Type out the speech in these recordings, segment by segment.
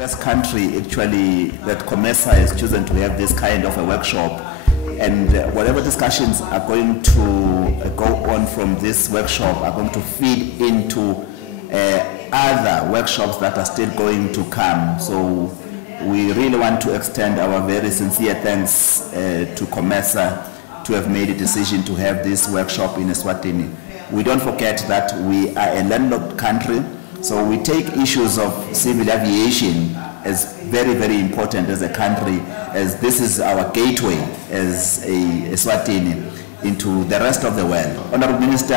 first country actually that COMESA has chosen to have this kind of a workshop, and whatever discussions are going to go on from this workshop are going to feed into other workshops that are still going to come. So we really want to extend our very sincere thanks to COMESA to have made a decision to have this workshop in Eswatini. We don't forget that we are a landlocked country, so we take issues of civil aviation as very, very important as a country, as this is our gateway as a Eswatini into the rest of the world. Honorable Minister,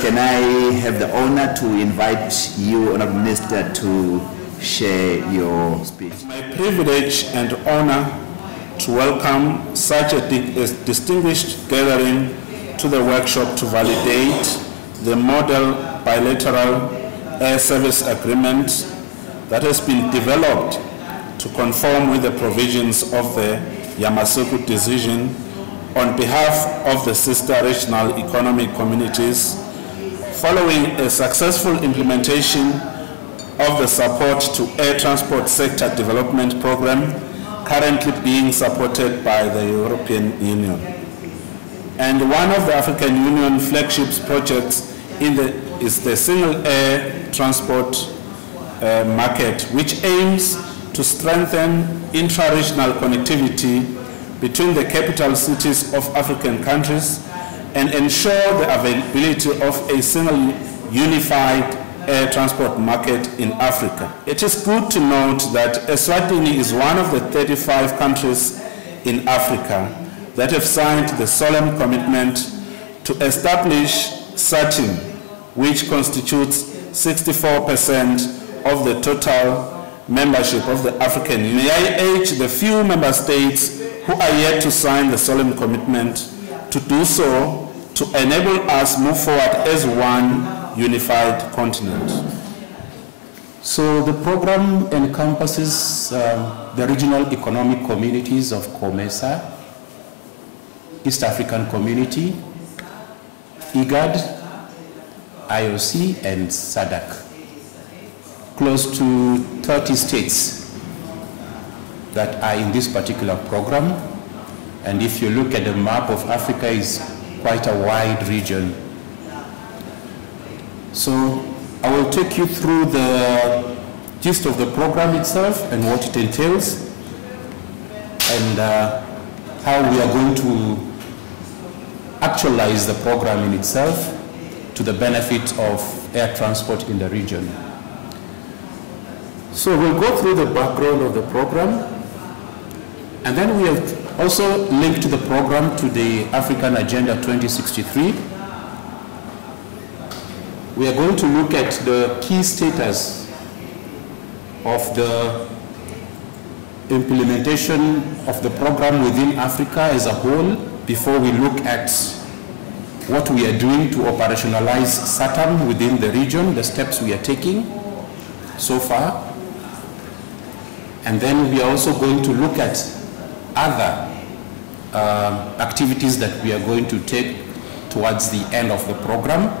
can I have the honor to invite you, Honorable Minister, to share your speech? It's my privilege and honor to welcome such a distinguished gathering to the workshop to validate the model bilateral air service agreement that has been developed to conform with the provisions of the Yamoussoukro decision on behalf of the sister regional economic communities, following a successful implementation of the support to air transport sector development program currently being supported by the European Union. And one of the African Union flagship projects is the single air transport market, which aims to strengthen intra-regional connectivity between the capital cities of African countries and ensure the availability of a single unified air transport market in Africa. It is good to note that Eswatini is one of the 35 countries in Africa that have signed the solemn commitment to establish SAATM, which constitutes 64% of the total membership of the African Union. May I urge the few member states who are yet to sign the solemn commitment to do so to enable us move forward as one unified continent. So the program encompasses the regional economic communities of COMESA, East African Community, IGAD, IOC, and SADC. Close to 30 states that are in this particular program. And if you look at the map of Africa, it's quite a wide region. So I will take you through the gist of the program itself and what it entails, and how we are going to actualize the program in itself to the benefit of air transport in the region. So we'll go through the background of the program, and then we have also linked the program to the African Agenda 2063. We are going to look at the key status of the implementation of the program within Africa as a whole before we look at what we are doing to operationalize SAATM within the region, the steps we are taking so far. And then we are also going to look at other activities that we are going to take towards the end of the program.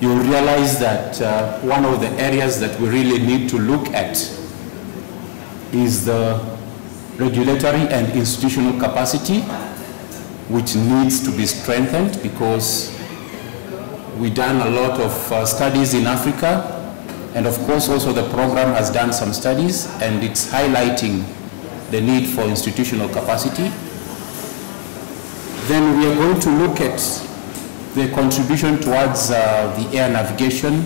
You'll realize that one of the areas that we really need to look at is the regulatory and institutional capacity, which needs to be strengthened, because we've done a lot of studies in Africa, and of course also the program has done some studies, and it's highlighting the need for institutional capacity. Then we are going to look at the contribution towards the air navigation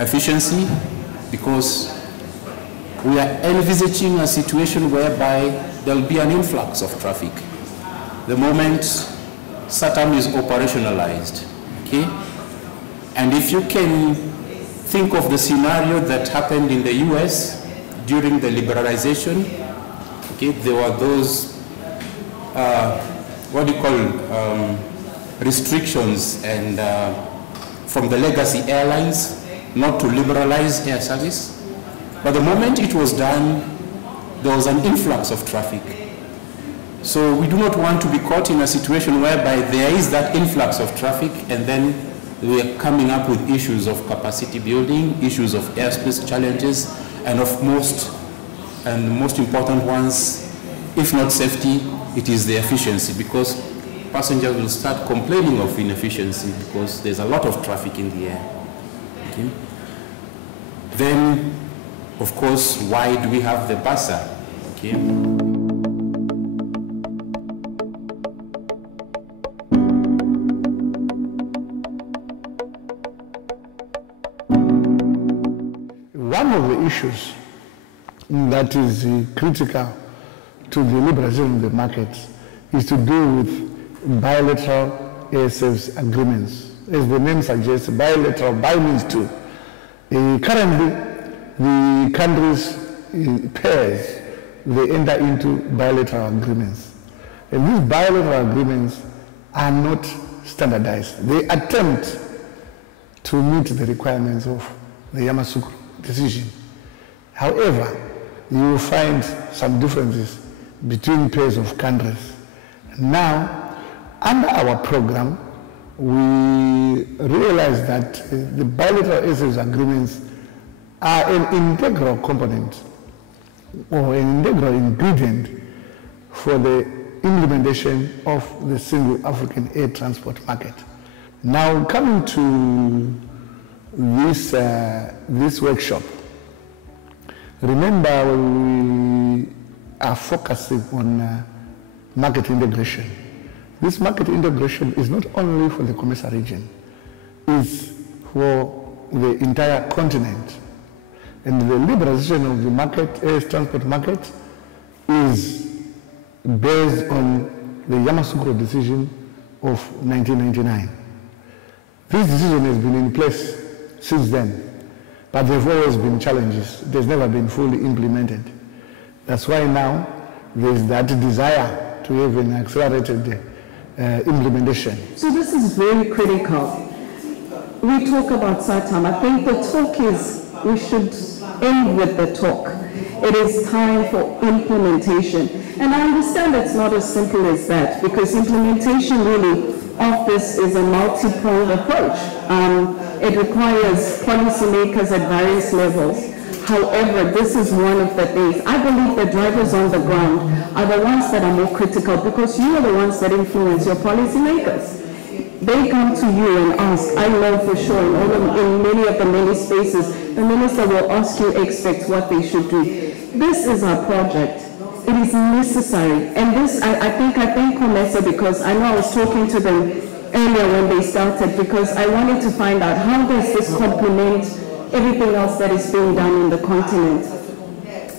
efficiency, because we are envisaging a situation whereby there will be an influx of traffic the moment SAATM is operationalized, okay? And if you can think of the scenario that happened in the US during the liberalization, okay, there were those, restrictions and from the legacy airlines not to liberalize air service. But the moment it was done, there was an influx of traffic. So we do not want to be caught in a situation whereby there is that influx of traffic and then we are coming up with issues of capacity building, issues of airspace challenges, And the most important ones, if not safety, it is the efficiency, because passengers will start complaining of inefficiency because there's a lot of traffic in the air. Okay. Then, of course, why do we have the BASA? Okay. One of the issues that is critical to the liberalization of the market is to do with bilateral ASFs agreements. As the name suggests, bilateral, bi means two. Currently, the countries, pairs, they enter into bilateral agreements. And these bilateral agreements are not standardized. They attempt to meet the requirements of the Yamoussoukro decision. However, you will find some differences between pairs of countries. Now, under our program, we realize that the bilateral ASFs agreements are an integral component or an integral ingredient for the implementation of the single African air transport market. Now, coming to this workshop, remember we are focusing on market integration. This market integration is not only for the COMESA region, it's for the entire continent. And the liberalization of the market, air transport market, is based on the Yamoussoukro decision of 1999. This decision has been in place since then, but there have always been challenges. It has never been fully implemented. That's why now there's that desire to have an accelerated implementation. So this is very critical. We talk about SAATM. I think the talk is, we should end with the talk. It is time for implementation. And I understand it's not as simple as that, because implementation really of this is a multi-pronged approach. It requires policymakers at various levels. However, this is one of the things. I believe the drivers on the ground are the ones that are more critical, because you are the ones that influence your policymakers. They come to you and ask. I know for sure in many of the many spaces, the minister will ask you experts what they should do. This is our project. It is necessary. And this, I thank COMESA, because I know I was talking to them earlier when they started, because I wanted to find out how does this complement everything else that is being done in the continent.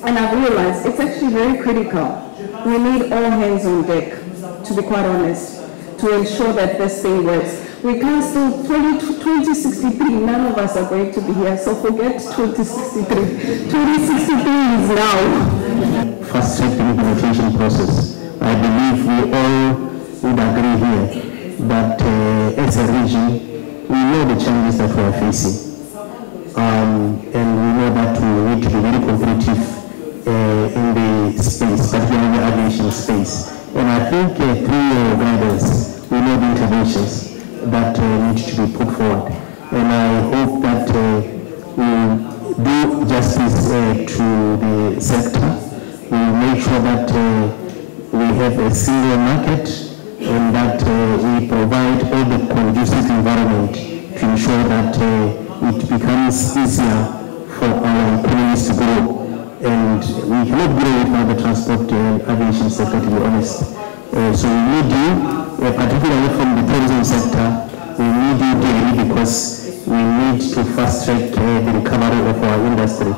And I've realized it's actually very critical. We need all hands on deck, to be quite honest, to ensure that this thing works. We can't still, 2063, none of us are going to be here, so forget 2063. 2063 is now. Fast-track the implementation process. I believe we all would agree here that as a region, we know the challenges that we are facing. And we know that we need to be very competitive in the space, particularly the aviation space. And I think through your guidance, we know the interventions that need to be put forward. And I hope that we do justice to the sector. We make sure that we have a single market and that we provide all the conducive environment to ensure that it becomes easier for our economies to grow. And we cannot grow without the transport and aviation sector, to be honest. So we need you, particularly from the tourism sector, we need you daily, because we need to fast track the recovery of our industry.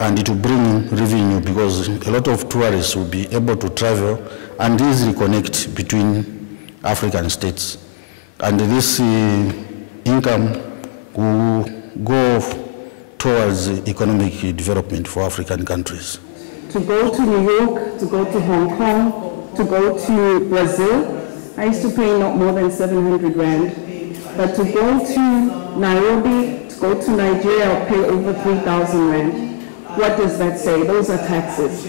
And it will bring revenue, because a lot of tourists will be able to travel and easily connect between African states. And this income will go towards economic development for African countries. To go to New York, to go to Hong Kong, to go to Brazil, I used to pay not more than 700 Rand. But to go to Nairobi, to go to Nigeria, I'll pay over 3,000 Rand. What does that say? Those are taxes.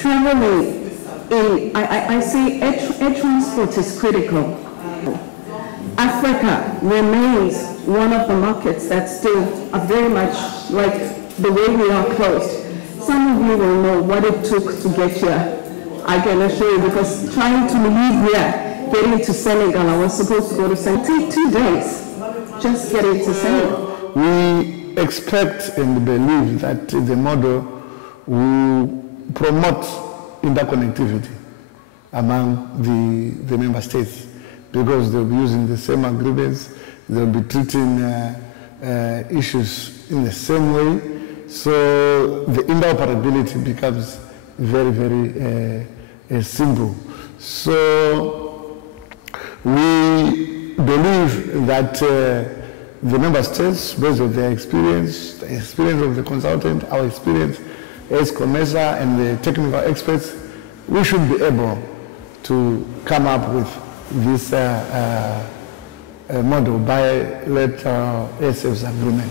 Traveling I say air transport is critical. Africa remains one of the markets that still are very much like the way we are closed. Some of you will know what it took to get here. I can assure you, because trying to leave here, getting to Senegal, I was supposed to go to Senegal, take 2 days, just getting to Senegal. We expect and believe that the model will promote interconnectivity among the member states, because they'll be using the same agreements, they'll be treating issues in the same way, so the interoperability becomes very, very simple. So we believe that the member states, based on their experience, the experience of the consultant, our experience as COMESA and the technical experts, we should be able to come up with this model bilateral ASFs agreement.